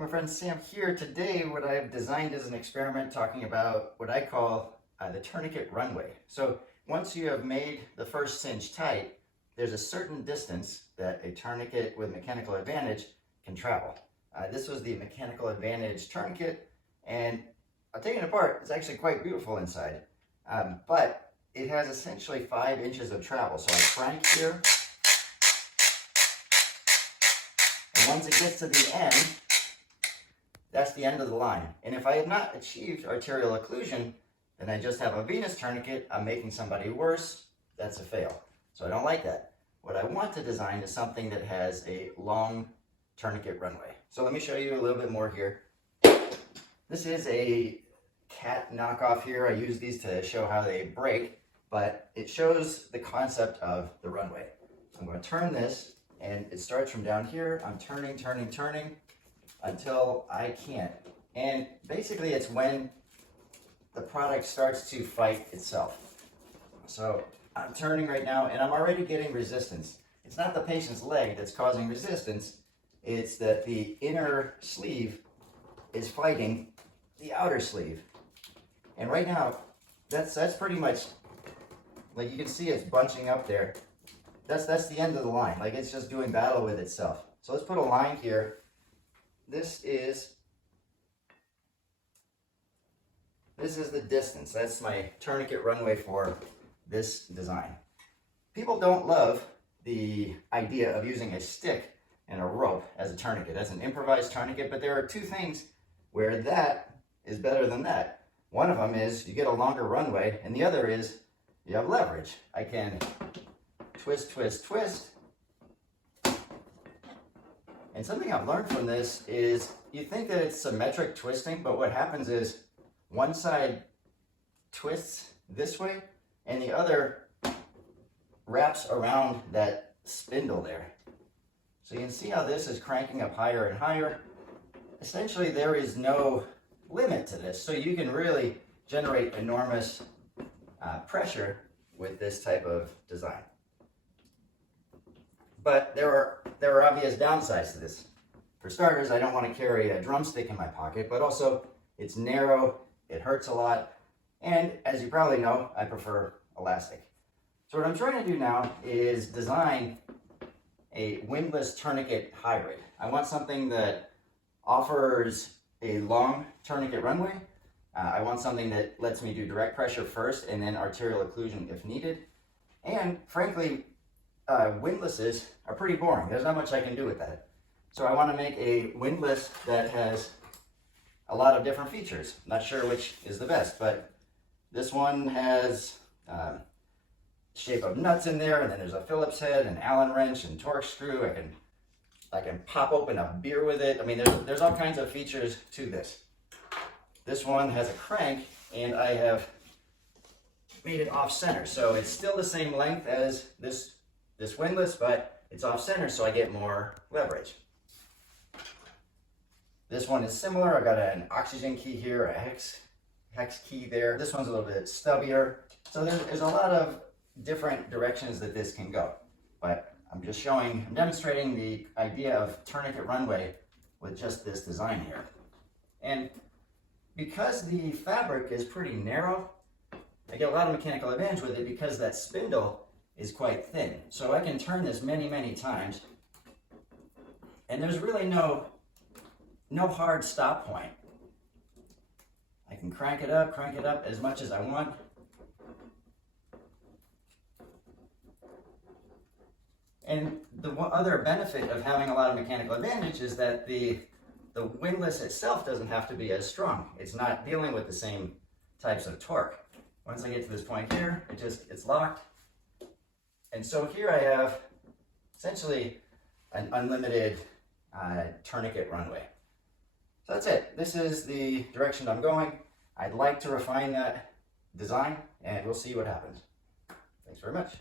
Hi my friend, Sam here. Today what I have designed is an experiment talking about what I call the Tourniquet Runway. So once you have made the first cinch tight, there's a certain distance that a tourniquet with mechanical advantage can travel. This was the mechanical advantage tourniquet, and I'll take it apart. It's actually quite beautiful inside, but it has essentially 5 inches of travel. So I crank here, and once it gets to the end, that's the end of the line. And if I have not achieved arterial occlusion, then I just have a venous tourniquet. I'm making somebody worse. That's a fail. So I don't like that. What I want to design is something that has a long tourniquet runway. So let me show you a little bit more here. This is a cat knockoff here. I use these to show how they break, but it shows the concept of the runway. So I'm going to turn this, and it starts from down here. I'm turning until I can't. And basically it's when the product starts to fight itself. So I'm turning right now, and I'm already getting resistance. It's not the patient's leg that's causing resistance, it's that the inner sleeve is fighting the outer sleeve. And right now, that's pretty much, like you can see it's bunching up there. That's the end of the line. Like it's just doing battle with itself. So let's put a line here. This is the distance. That's my tourniquet runway for this design. People don't love the idea of using a stick and a rope as a tourniquet, as an improvised tourniquet, but there are 2 things where that is better than that. One of them is you get a longer runway, and the other is you have leverage. I can twist, twist, twist. And something I've learned from this is you think that it's symmetric twisting, but what happens is one side twists this way and the other wraps around that spindle there. So you can see how this is cranking up higher and higher. Essentially, there is no limit to this, so you can really generate enormous pressure with this type of design. But there are obvious downsides to this. For starters, I don't want to carry a drumstick in my pocket, but also it's narrow, it hurts a lot, and as you probably know, I prefer elastic. So what I'm trying to do now is design a windlass tourniquet hybrid. I want something that offers a long tourniquet runway. I want something that lets me do direct pressure first and then arterial occlusion if needed. And frankly, windlasses are pretty boring. There's not much I can do with that. So I want to make a windlass that has a lot of different features. I'm not sure which is the best, but this one has shape of nuts in there, and then there's a Phillips head, an Allen wrench, and torque screw. I can pop open a beer with it. I mean, there's all kinds of features to this. This one has a crank, and I have made it off center, so it's still the same length as this windlass, but it's off center, so I get more leverage. This one is similar. I've got an oxygen key here, a hex key there. This one's a little bit stubbier. So there's a lot of different directions that this can go. But I'm demonstrating the idea of tourniquet runway with just this design here. And because the fabric is pretty narrow, I get a lot of mechanical advantage with it because that spindle is quite thin. So I can turn this many, many times, and there's really no hard stop point. I can crank it up as much as I want. And the other benefit of having a lot of mechanical advantage is that the windlass itself doesn't have to be as strong. It's not dealing with the same types of torque. Once I get to this point here, it's locked. And so here I have essentially an unlimited tourniquet runway. So that's it. This is the direction I'm going. I'd like to refine that design, and we'll see what happens. Thanks very much.